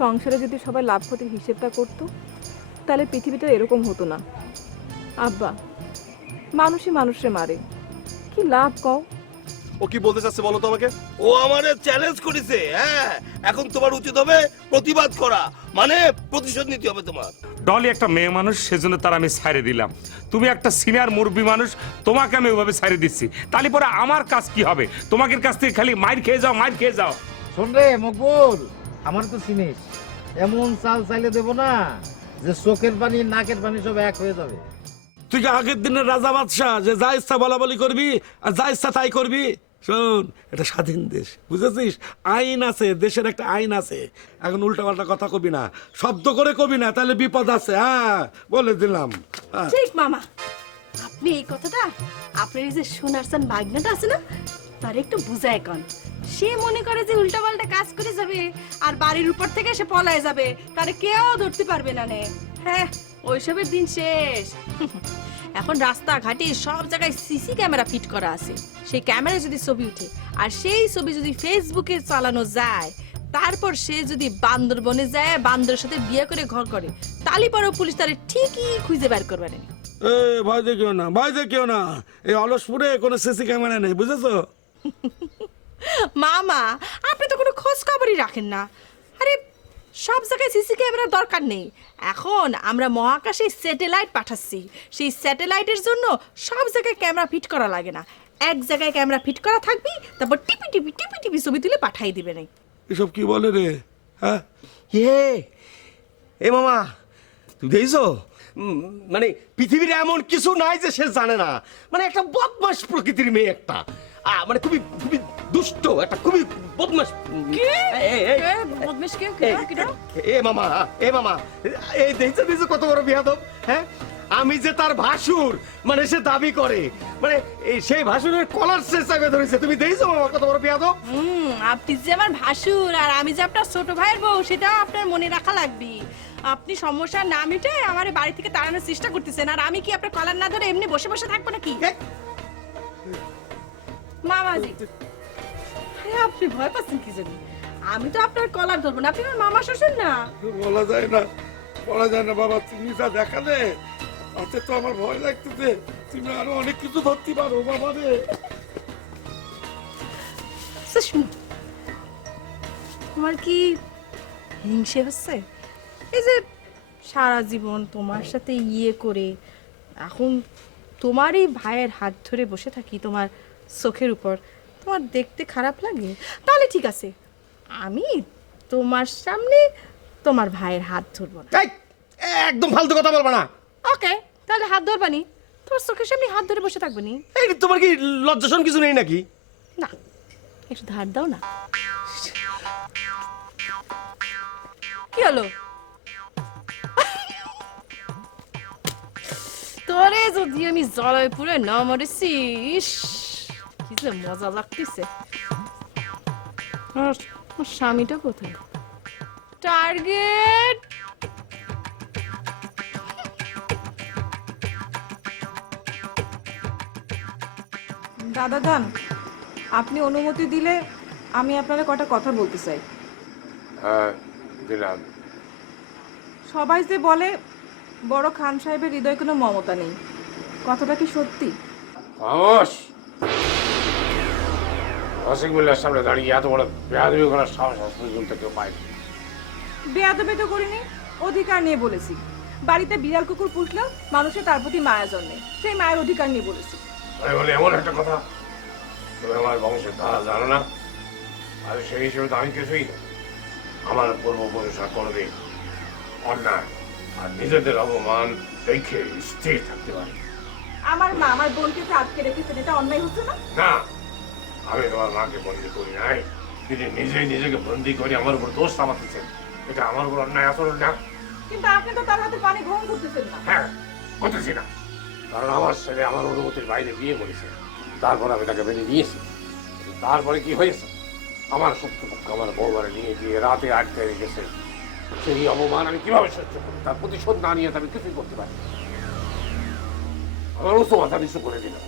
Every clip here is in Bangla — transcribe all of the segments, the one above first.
সংসারে যদি সবাই লাভ ক্ষতির হিসেবটা করতো তাহলে পৃথিবীটা এরকম হতো না। আব্বা, মানুষই মানুষে মারে, কি লাভ কও? ও কি বলতে চাচ্ছে বলো তো আমাকে? ও আমারে চ্যালেঞ্জ করেছে। হ্যাঁ, এখন তোমার উচিত হবে প্রতিবাদ করা, মানে প্রতিশোধ নিতে হবে তোমার। ডলি একটা মেয়ে মানুষ, সেজন্য তার আমি ছাড়ে দিলাম। তুমি একটা সিনিয়র মুরব্বী মানুষ, তোমাকে আমি ওইভাবে ছাড়ে দিচ্ছি, তাহলে পরে আমার কাজ কি হবে? তোমাদের কাছ থেকে খালি মাইর খেয়ে যাও, মাইর খেয়ে যাও। শোন রে মকবুল, আমার তো চিনিস, এমন চাল চাইলে দেবো না যে চোখের পানি নাকের পানি সব এক হয়ে যাবে। তুই কি আগের দিনের রাজা বাদশাহ যে যা ইচ্ছা বলা বলি করবি আর যা ইচ্ছা তাই করবি? শোন, এটা স্বাধীন দেশ, বুঝেছিস? আইন আছে, দেশের একটা আইন আছে। এখন উল্টাপাল্টা কথা কবি না, শব্দ করে কবি না, তাহলে বিপদ আছে। হ্যাঁ, বলে দিলাম। ঠিক মামা, আপনি এই কথাটা আপনার এই যে সোনারসান ভাগ্নাটা আছে না, তার একটু বুঝায় কন। সে মনে করে যে উল্টাপাল্টা কাজ করে যাবে আর বাড়ির উপর থেকে সে পলায় যাবে, তারে কেউ ধরতে পারবে না নে। হ্যাঁ, ওইসবের দিন শেষ। এখন রাস্তাঘাটে সব জায়গায় সিসি ক্যামেরা ফিট করা আছে। সেই ক্যামেরায় যদি ছবি উঠে আর সেই ছবি যদি ফেসবুকে চালানো যায়, তারপর সে যদি বান্দরবনে যায় বান্দরের সাথে বিয়ে করে ঘর করে, তালি পরেও পুলিশ তারে ঠিকই খুঁজে বের করবে না। ভয় দেখিও না, ভয় দেখিও না, এই অলসপুরে কোনো সিসি ক্যামেরা নেই, বুঝেছো? মামা, আপনি তো কোনো খোঁজ খবরই রাখেন না। আরে সব জায়গায় সিসি ক্যামেরার দরকার নেই। এখন আমরা মহাকাশে স্যাটেলাইট পাঠাচ্ছি, সেই স্যাটেলাইটের জন্য সব জায়গায় ক্যামেরা ফিট করা লাগে না। এক জায়গায় ক্যামেরা ফিট করা থাকবি, তারপর টিপি টিপি টিপি টিপি ছবি তুলে পাঠাই দিবে না। এসব কি বলে রে? হ্যাঁ, এ মামা, তুই দেখছো মানে পৃথিবীর এমন কিছু নাই যে সে জানে না। মানে একটা বদমাশ প্রকৃতির মেয়ে, একটা মানে খুবই খুবই দুষ্ট, একটা খুবই বদমাশ। এ মামা, এ মামা, এই দেখছো কত বড় বিয়াদব? হ্যাঁ, আমি যে তার ভাসুর, মানে সে দাবি করে, মানে সেই ভাসুরের কলার সে চাপে ধরেছে। তুমি দেখছো মামা কত বড় বিয়াদব? আপনি যে আমার ভাসুর আর আমি যে আপনার ছোট ভাইয়ের বউ, সেটা আপনার মনে রাখা লাগবে। আপনি সমস্যার না মিটে আমার বাড়ি থেকে তাড়ানোর চেষ্টা করতেছেন, আর আমি কি আপনার কলার না ধরে এমনি বসে বসে থাকবো নাকি? মামাজি, আরে আপনি ভয় পাচ্ছেন কি জানি? আমি তো আপনার কলার ধরবো না, আপনি আমার মামা শ্বশুর না। বলা যায় না, বলা যায় না বাবা। তুমি যা দেখালে তাতে তো আমার ভয় লাগতেছে। তুমি আরো অনেক কিছু ধরতে পারো বাবা রে। তোমার কি হিংসে হচ্ছে? এই যে সারা জীবন তোমার সাথে ইয়ে করে এখন তোমারই ভাইয়ের হাত ধরে বসে থাকি তোমার চোখের উপর, তোমার দেখতে খারাপ লাগে? তাহলে ঠিক আছে, আমি তোমার সামনে তোমার ভাইয়ের হাত ধরবো না। একদম ফালতু কথা বলবা না। ওকে, তাহলে হাত ধরবানি, তোমার চোখের সামনে হাত ধরে বসে থাকবো নি। এই তোমার কি লজ্জাশন কিছু নেই নাকি? না, একটু ধার দাও না। কি হলো? তোরে যদি আমি জলয়পুরে না মরেছি, ইস, কি যে মজা লাগতেছে। আর আমার স্বামীটা কোথায়? টার্গেট। দাদা যান, আপনি অনুমতি দিলে আমি আপনার কটা কথা বলতে চাই। হ্যাঁ দিলাম। সবাই যে বলে বড় খান সাহেবের হৃদয়ে কোনো মমতা নেই, কথাটা কি সত্যি? খামোশ! রসিকমুল্লার সামনে দাঁড়িয়ে এত বড় বেয়াদবি করার সাহস পর্যন্ত কেউ পায়নি। বেয়াদবি তো করিনি, অধিকার নিয়ে বলেছি। বাড়িতে বিড়াল কুকুর পুষলেও মানুষের তার প্রতি মায়া জন্মে, সেই মায়ের অধিকার নিয়ে বলেছি। আমি বলি এমন একটা কথা, তুমি আমার বংশের ধারা জানো না, আর সেই হিসেবে তো আমি কিছুই না। আমার পূর্বপুরুষরা কোনোদিন অন্যায় আর নিজেদের অপমান দেখে স্থির থাকতে পারে আমার মা আমার বোনকে যে আটকে রেখেছেন, এটা অন্যায় হচ্ছে না? না। আমি তোমার মাকে বন্দি করি নাই, তিনি নিজেই নিজেকে বন্দি করে আমার উপর দোষ চাপাতেছেন। এটা আমার উপর অন্যায় আচরণ না? কিন্তু আপনি তো তার হাতে পানি গ্রহণ করতেছেন না। হ্যাঁ, করতেছি না, কারণ আমার ছেলে আমার অনুমতির বাইরে বিয়ে করেছে, তারপর আমি তাকে মেনে নিয়েছি। কিন্তু তারপরে কি হয়েছে, আমার শত্রুপক্ষ আমার বউবারে নিয়ে গিয়ে রাতে আটকে রেখেছে। সেই অপমান আমি কিভাবে সহ্য করি? তার প্রতিশোধ না নিয়ে তো আমি কিছুই করতে পারি না। আমার উঁচু মাথা নিচু করে দিলাম।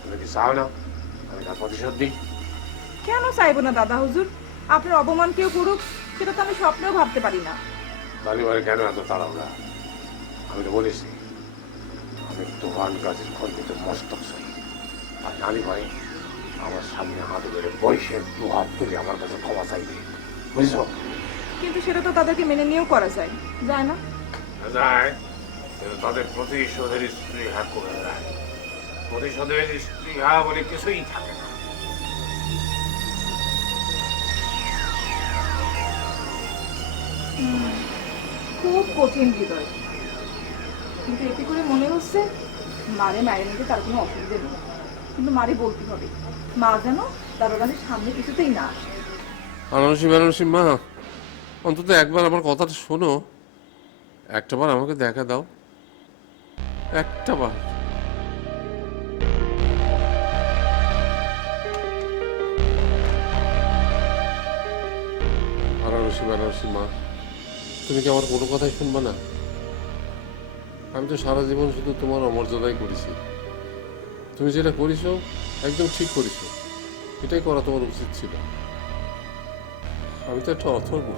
তুমি কি চাও না আমি তার প্রতিশোধ দিই? কেন চাইবো না দাদা হুজুর? আপনার অপমান কেউ করুক, সেটা তো আমি স্বপ্নেও ভাবতে পারি না। তালিবারে কেন এত তাড়াহুড়া? আমি তো বলেছি আমি তুফান গাছের খন্ডিত মস্তক চাই। আর নানি ভাই আমার সামনে হাত ধরে বয়সের দু হাত তুলে আমার কাছে ক্ষমা চাইবে, বুঝছো? কিন্তু সেটা তো তাদেরকে মেনে নিয়েও করা যায়, যায় না? যায়, কিন্তু তাদের প্রতিশোধের স্পৃহা করে যায়। প্রতিশোধের স্পৃহা বলে কিছুই থাকে না। খুব কঠিন হৃদয়, কিন্তু এতে করে মনে হচ্ছে মারে মায়ের মধ্যে তার কোনো অসুবিধা নেই। কিন্তু মারে বলতে হবে, মা যেন দারোগানের সামনে কিছুতেই না আসে। বেনারসি মা, অন্তত একবার আমার কথাটা শোনো। একটাবার আমাকে দেখা দাও, একটাবার। বেনারসি মা, তুমি কি আমার কোনো কথাই শুনবে না? আমি তো সারা জীবন শুধু তোমার অমর্যাদাই করেছি। তুমি যেটা করেছো একদম ঠিক করেছো, এটাই করা তোমার উচিত ছিল। আমি তো একটা অথর্ব,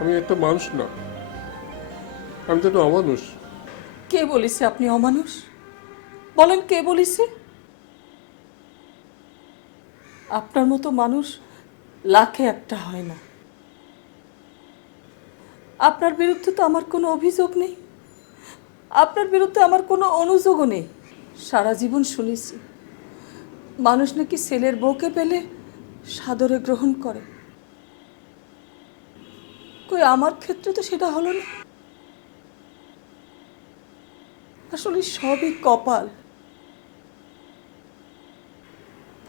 আমি একটা মানুষ না, আমি তো একটা অমানুষ। কে বলেছে আপনি অমানুষ? বলেন, কে বলেছে? আপনার মতো মানুষ লাখে একটা হয় না। আপনার বিরুদ্ধে তো আমার কোনো অভিযোগ নেই, আপনার বিরুদ্ধে আমার কোনো অনুযোগও নেই। সারা জীবন শুনেছি মানুষ নাকি ছেলের বউকে পেলে সাদরে গ্রহণ করে। কই আমার ক্ষেত্রে তো সেটা হলো না। আসলে সবই কপাল।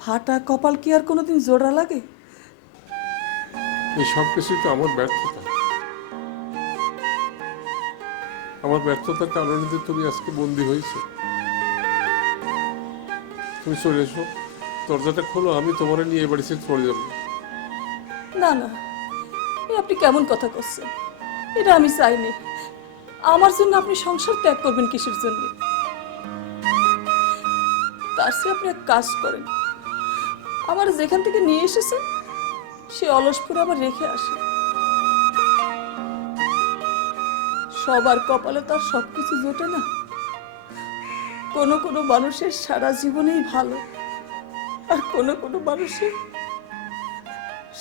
ফাটা কপাল কি আর কোনোদিন জোড়া লাগে? এই সব কিছুই তো আমার ব্যর্থতা। আমার ব্যর্থতার কারণে যে তুমি আজকে বন্দি হয়েছো। তুমি চলে এসো, দরজাটা খোলো, আমি তোমার নিয়ে এ বাড়ি থেকে চলে যাবো। না না, আপনি কেমন কথা করছেন? এটা আমি চাইনি। আমার জন্য আপনি সংসার ত্যাগ করবেন কিসের জন্য? তার চেয়ে আপনি এক কাজ করেন, আমার যেখান থেকে নিয়ে এসেছেন সে অলসপুরে আবার রেখে আসেন। সবার কপালে তার সবকিছু জোটে না। কোনো কোনো মানুষের সারা জীবনেই ভালো, আর কোনো কোনো মানুষের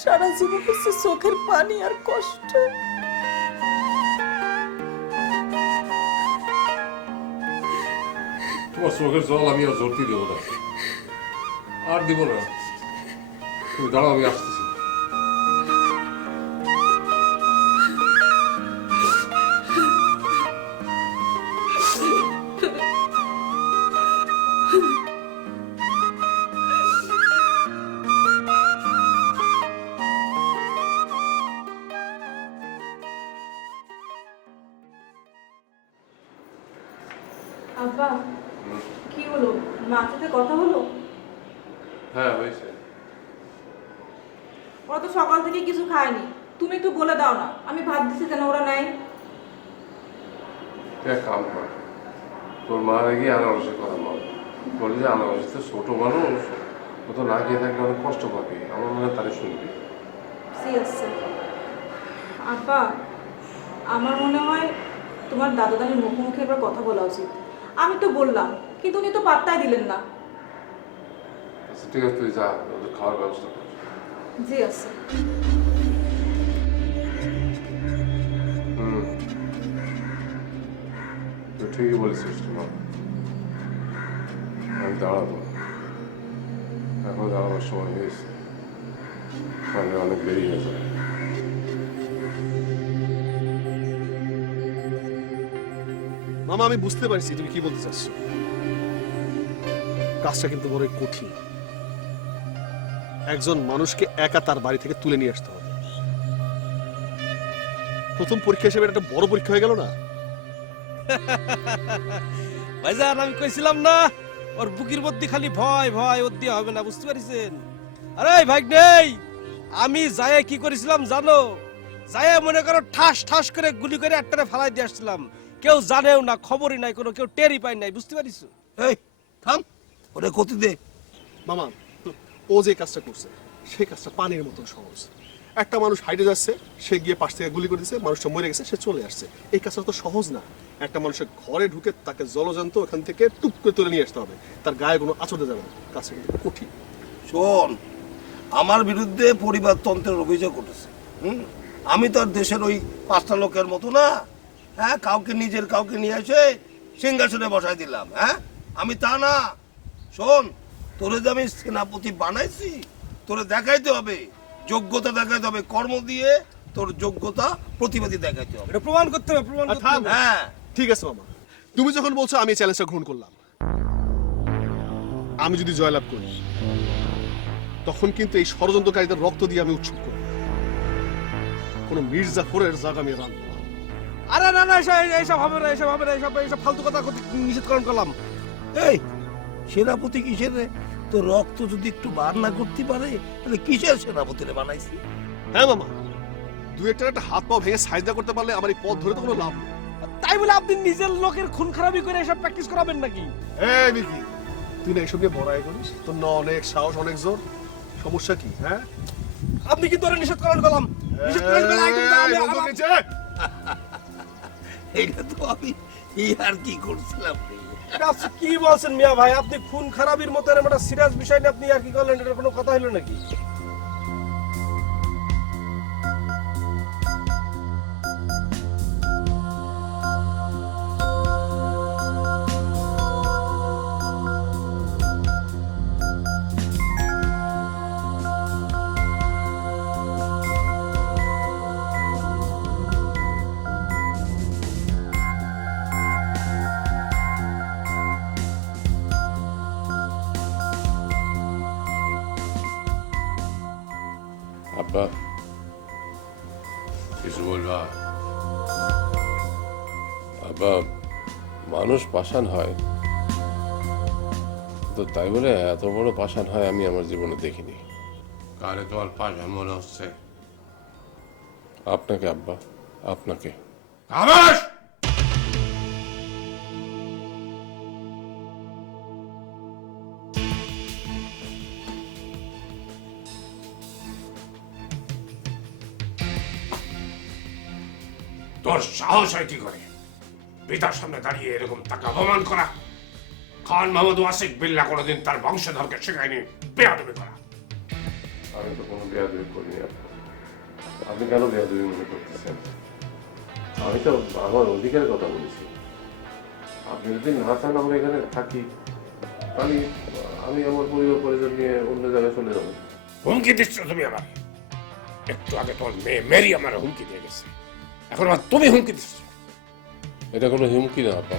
সারা জীবন হচ্ছে চোখের পানি আর কষ্ট। তোমার চোখের জল আমি আর জড়তে দেবো না, আর দিব না। তুমি দাঁড়াও, আমি আসতেছি। আব্বা, মার সাথে কথা হলো? হ্যাঁ হয়েছে। ওরা তো সকাল থেকে কিছু খায়নি, তুমি একটু বলে দাও না, আমি ভাত দিচ্ছি যেন ওরা নেয়। তুই এক কাম কর, তোর মার গিয়ে আনারসের কথা বল, বলি যে আনারস তো ছোট মানুষ, ও তো না খেয়ে থাকলে অনেক কষ্ট পাবে, আমার মনে হয় তারে শুনবি। আছে আব্বা, আমার মনে হয় তোমার দাদা দাদির মুখোমুখি এবার কথা বলা উচিত। আমি তো বললাম, কিন্তু উনি তো পাত্তাই দিলেন না। আচ্ছা ঠিক আছে, তুই যা, ওদের খাওয়ার ব্যবস্থা কর। জি আছে। তুই ঠিকই বলেছিস তোমার, আমি দাঁড়াবো, এখন দাঁড়াবার সময় হয়েছে, মানে অনেক দেরি হয়ে যাবে। মামা আমি বুঝতে পারছি তুমি কি বলতে চাচ্ছ, কাজটা কিন্তু বড় কঠিন। একজন মানুষকে একা তার বাড়ি থেকে তুলে নিয়ে আসতে হবে। প্রথম পরীক্ষা হিসেবে এটা একটা বড় পরীক্ষা হয়ে গেল না? ভাইজান আমি কইছিলাম না ওর বুকের মধ্যে খালি ভয় ভয়, ওর দিয়ে হবে না, বুঝতে পারছেন? আরে ভাই নেই, আমি যায় কি করেছিলাম জানো? যায় মনে করো ঠাস ঠাস করে গুলি করে একটারে ফালাই দিয়ে আসছিলাম, কেউ জানেও না, খবরই নাই, কোনো কেউ টেরই পায় নাই, বুঝতে পারিস? এই থাম, ওরে ক্ষতি দে। মামা ও যে কাজটা করছে সেই কাজটা পানির মতন সহজ। একটা মানুষ হাইটে যাচ্ছে, সে গিয়ে পাশ থেকে গুলি করে দিচ্ছে, মানুষটা মরে গেছে, সে চলে আসছে। এই কাজটা তো সহজ না। একটা মানুষের ঘরে ঢুকে তাকে জলজান্ত ওখান থেকে টুপ করে তুলে নিয়ে আসতে হবে, তার গায়ে কোনো আচরণে যাবে না। কাজটা কিন্তু কঠিন। শোন, আমার বিরুদ্ধে পরিবারতন্ত্রের অভিযোগ উঠেছে। আমি তো আর দেশের ওই 5টা লোকের মতো না, হ্যাঁ, কাউকে নিয়ে এসে সিংহাসনে বসাই দিলাম। হ্যাঁ, আমি তা না। শোন, তোরে যে আমি সেনাপতি বানাইছি, তোরে দেখাইতে হবে, যোগ্যতা দেখাইতে হবে, কর্ম দিয়ে তোর যোগ্যতা প্রতিবাদী দেখাইতে হবে। এটা প্রমাণ করতে হবে, প্রমাণ করতে হবে। হ্যাঁ ঠিক আছে মামা, তুমি যখন বলছো আমি চ্যালেঞ্জটা গ্রহণ করলাম। আমি যদি জয়লাভ করি তখন কিন্তু এই ষড়যন্ত্রকারীদের রক্ত দিয়ে আমি উৎসব করব। কোন মির্জাফরের জায়গা আমি রাখবো না। আরে না না, এইসব হবে না, এইসব হবে না, এইসব ফালতু কথা নিষেধকরণ করলাম। এই সেনাপতি কিসের রে? তোর রক্ত যদি একটু বার না করতে পারে তাহলে কিসের সেনাপতিরে বানাইছি? হ্যাঁ মামা, দু একটা হাত পা ভেঙে সাইজা করতে পারলে আমার এই পথ ধরে তো কোনো লাভ নেই। তাই বলে আপনি নিজের লোকের খুন খারাপি করে এসব প্র্যাকটিস করাবেন নাকি? এই মিকি, তুই না এইসব নিয়ে বড়াই করিস, তোর না অনেক সাহস, অনেক জোর। সমস্যা কি? হ্যাঁ, আপনি কি ধরে নিষেধকরণ করলাম? নিষেধকরণ করলে একদম তাহলে বন্দুক আমার- নিচে। এটা তো আমি আর কি করছিলাম। আপনি কি বলছেন মিয়া ভাই? আপনি খুন খারাপির মতো এরকম একটা সিরিয়াস বিষয় নিয়ে আপনি আর কি করলেন? এটার কোনো কথা হলো নাকি? আব্বা কিছু বলবা? আব্বা, মানুষ পাষাণ হয়, তো তাই বলে এত বড় পাষাণ হয় আমি আমার জীবনে দেখিনি। কারে তোমার পাষাণ মনে হচ্ছে? আপনাকে আব্বা, আপনাকে। আবাস তোর সাহস হয় কি করে পিতার সামনে দাঁড়িয়ে এরকম তাকে অপমান করা? খান মোহাম্মদ ওয়াসিক বিল্লাহ কোনোদিন তার বংশধরকে শেখায়নি বেয়াদবি করা। আমি তো কোনো বেয়াদবি করিনি আব্বা, আপনি কেন বেয়াদবি মনে করতেছেন? আমি তো আমার অধিকারের কথা বলেছি। আপনি যদি না চান আমরা এখানে থাকি, তাহলে আমি আমার পরিবার পরিজন নিয়ে অন্য জায়গায় চলে যাবো। হুমকি দিচ্ছ তুমি আমাকে? একটু আগে তোর মেয়ে মেরি আমার হুমকি দিয়ে গেছে, এখন আবার তুমি হুমকি দিচ্ছ। এটা কোনো হুমকি না আব্বা।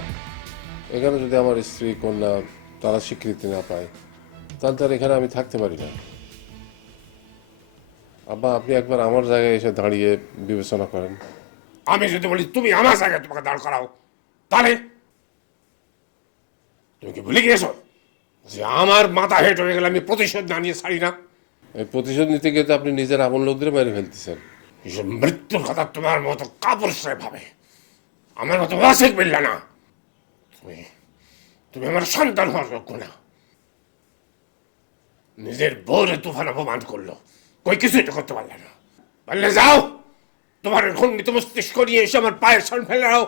এখানে যদি আমার স্ত্রী কন্যা তারা স্বীকৃতি না পায়, তাহলে তার এখানে আমি থাকতে পারি না। আব্বা, আপনি একবার আমার জায়গায় এসে দাঁড়িয়ে বিবেচনা করেন। আমি যদি বলি তুমি আমার জায়গায় তোমাকে দাঁড় করাও, তাহলে তুমি কি ভুলে গিয়েছো যে আমার মাথা হেঁট হয়ে গেলে আমি প্রতিশোধ না নিয়ে ছাড়ি না। এই প্রতিশোধ নিতে গিয়ে তো আপনি নিজের আপন লোকদের মেরে ফেলতেছেন। এসব মৃত্যুর কথা তোমার মতো কাপুরুষরাই ভাবে, আমার মতো বাসিক বললে না। তুমি তুমি আমার সন্তান হওয়ার যোগ্য না। নিজের বউরে তুফান অপমান করলো, কই কিছুই তো করতে পারলে না। পারলে যাও, তোমার খণ্ডিত মস্তিষ্ক নিয়ে এসে আমার পায়ের সামনে ফেলে দাও,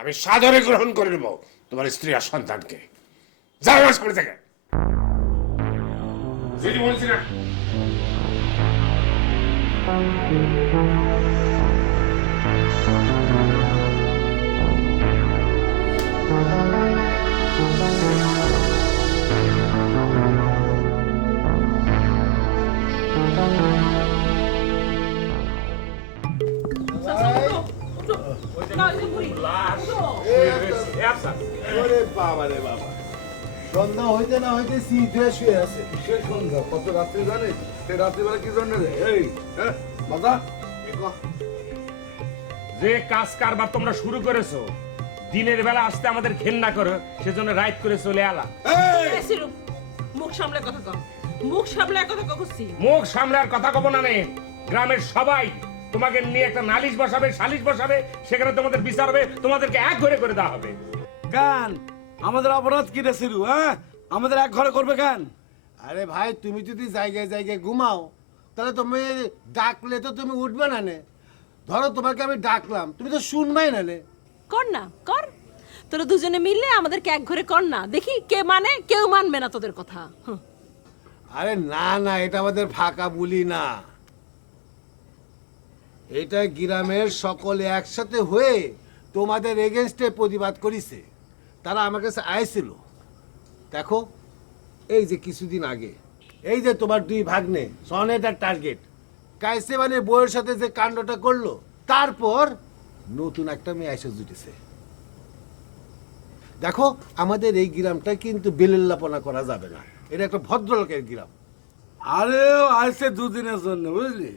আমি সাদরে গ্রহণ করে নেবো তোমার স্ত্রী আর সন্তানকে। যাও আমার সামনে থেকে। যেটি বলছি না। বাবা রে বাবা, সন্ধ্যা হইতে না হইতে সিধে শুয়ে আছে। সে সন্ধ্যা কত রাত্রি জানিস? সে রাত্রিবেলা কি জন্য রে? এই হ্যাঁ মাথা যে কাজ কারবার তোমরা শুরু করেছো, দিনের বেলা আসতে আমাদের ঘেন্না করো, সেজন্য রাইট করে চলে আলা। মুখ সামলে কথা কম, মুখ সামলে কথা কছি। মুখ সামলার কথা কব না নে। গ্রামের সবাই তোমাকে নিয়ে একটা নালিশ বসাবে, সালিশ বসাবে, সেখানে তোমাদের বিচার হবে, তোমাদেরকে এক ঘরে করে দেওয়া হবে। গান আমাদের অপরাধ কি রে সিরু? হ্যাঁ আমাদের এক ঘরে করবে গান? আরে ভাই, তুমি যদি জায়গায় জায়গায় ঘুমাও তাহলে তুমি ডাকলে তো তুমি উঠবে না নে। ধরো তোমাকে আমি ডাকলাম, তুমি তো শুনবাই না নে। কর না কর, তোরা দুজনে মিললে আমাদেরকে এক ঘরে কর না, দেখি কে মানে, কেউ মানবে না তোদের কথা। আরে না না, এটা আমাদের ফাঁকা বলি না, এটা গ্রামের সকলে একসাথে হয়ে তোমাদের এগেনস্টে প্রতিবাদ করিছে। তারা আমার কাছে আইছিল। দেখো, এই যে কিছুদিন আগে এই যে তোমার দুই ভাগ্নে সনেট আর টার্গেট কাইসেবানের বউয়ের সাথে যে কাণ্ডটা করলো, তারপর নতুন একটা মেয়ে এসে জুটেছে। দেখো, আমাদের এই গ্রামটা কিন্তু বেলেল্লাপনা করা যাবে না, এটা একটা ভদ্রলোকের গ্রাম। আরে আসছে দুদিনের জন্য বুঝলি।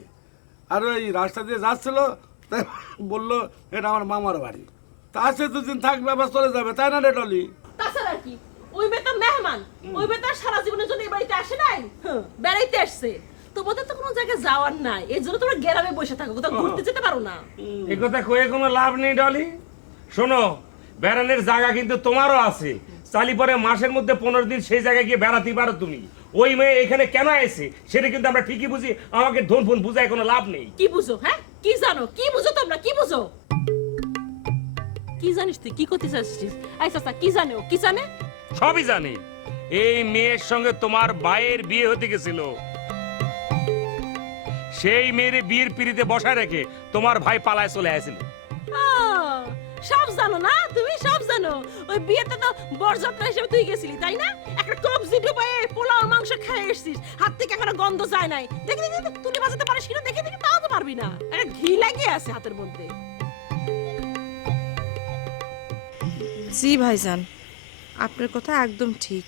আর ওই রাস্তা দিয়ে যাচ্ছিল, তাই বললো এটা আমার মামার বাড়ি, তা আসছে দুদিন থাকবে আবার চলে যাবে, তাই না রে ডলি? তাছাড়া কি, ওই মেয়ে তো মেহমান, ওই মেয়ে তো আর সারা জীবনের জন্য এই বাড়িতে আসে নাই, বেড়াইতে আসছে। তোমাদের তো কোনো জায়গায় যাওয়ার নাই, এই জন্য তোমরা গ্রামে বসে থাকো, কোথাও ঘুরতে যেতে পারো না। এই কথা কয়ে কোনো লাভ নেই ডলি। শোনো, বেড়ানোর জায়গা কিন্তু তোমারও আছে। চালি পরে মাসের মধ্যে 15 দিন সেই জায়গায় গিয়ে বেড়াতে পারো তুমি। ওই মেয়ে এখানে কেন এসে সেটা কিন্তু আমরা ঠিকই বুঝি, আমাকে ধন ফোন বুঝায় কোনো লাভ নেই। কি বুঝো? হ্যাঁ কি জানো? কি বুঝো তোমরা? কি বুঝো? কি জানিস তুই? কি করতে চাচ্ছিস? এই চাচা কি জানে? ও কি জানে? সবই জানি। এই মেয়ের সঙ্গে তোমার ভাইয়ের বিয়ে হতে গেছিল, সেই মেয়ের বিয়ের পিড়িতে বসায় রেখে তোমার ভাই পালায় চলে আসছিল। সব জানো না তুমি? সব জানো? ওই বিয়েতে তো বরযাত্রা হিসেবে তুই গেছিলি, তাই না? একটা কবজি ডুবায়ে পোলাও মাংস খেয়ে এসেছিস, হাত থেকে এখনো গন্ধ যায় নাই। দেখি দেখি তুলি বাজাতে পারিস কিনা দেখি দেখি, তাও তো পারবি না, একটা ঘি লাগিয়ে আছে হাতের মধ্যে। জি ভাইজান, আপনার কথা একদম ঠিক।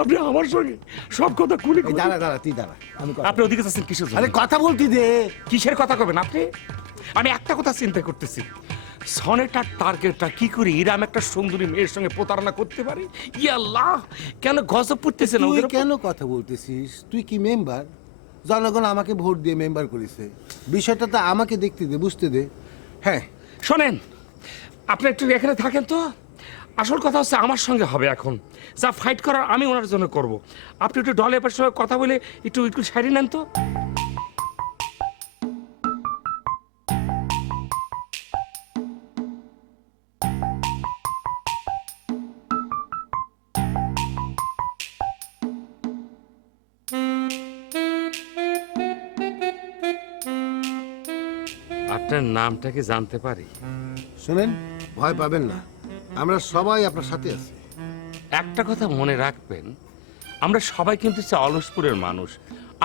আপনি আমার সঙ্গে সব কথা খুলে এই দাঁড়া দাঁড়া, তুই দাঁড়া, আমি কথা- আপনি ওদিকে যাচ্ছেন কিসের জন্য? আরে কথা বলতি দে। কিসের কথা করবেন আপনি? আমি একটা কথা চিন্তা করতেছি, সনেটার টার্গেটটা কি করে এরম একটা সুন্দরী মেয়ের সঙ্গে প্রতারণা করতে পারে? ইয়া আল্লাহ, কেন গজব পড়তেছে না তুই ওদের উপর? কেন কথা বলতেছিস? তুই কি মেম্বার? জনগণ আমাকে ভোট দিয়ে মেম্বার করেছে, বিষয়টা তো আমাকে দেখতে দে, বুঝতে দে। হ্যাঁ শোনেন, আপনি একটু এখানে থাকেন তো। আসল কথা হচ্ছে আমার সঙ্গে হবে এখন, যা ফাইট করার আমি ওনার জন্য করব। আপনি একটু ডলের সঙ্গে কথা বলে একটু একটু সারি নেন তো। আপনার নামটা কি জানতে পারি? শুনেন, ভয় পাবেন না, আমরা সবাই আপনার সাথে আছি। একটা কথা মনে রাখবেন, আমরা সবাই কিন্তু হচ্ছে অলসপুরের মানুষ।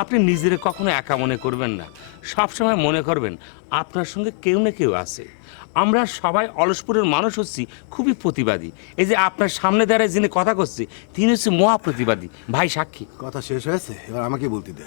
আপনি নিজেরে কখনো একা মনে করবেন না, সবসময় মনে করবেন আপনার সঙ্গে কেউ না কেউ আছে। আমরা সবাই অলসপুরের মানুষ হচ্ছি খুবই প্রতিবাদী। এই যে আপনার সামনে দাঁড়ায় যিনি কথা করছে তিনি হচ্ছে মহা প্রতিবাদী। ভাই সাক্ষী। কথা শেষ হয়েছে, এবার আমাকে বলতে দে।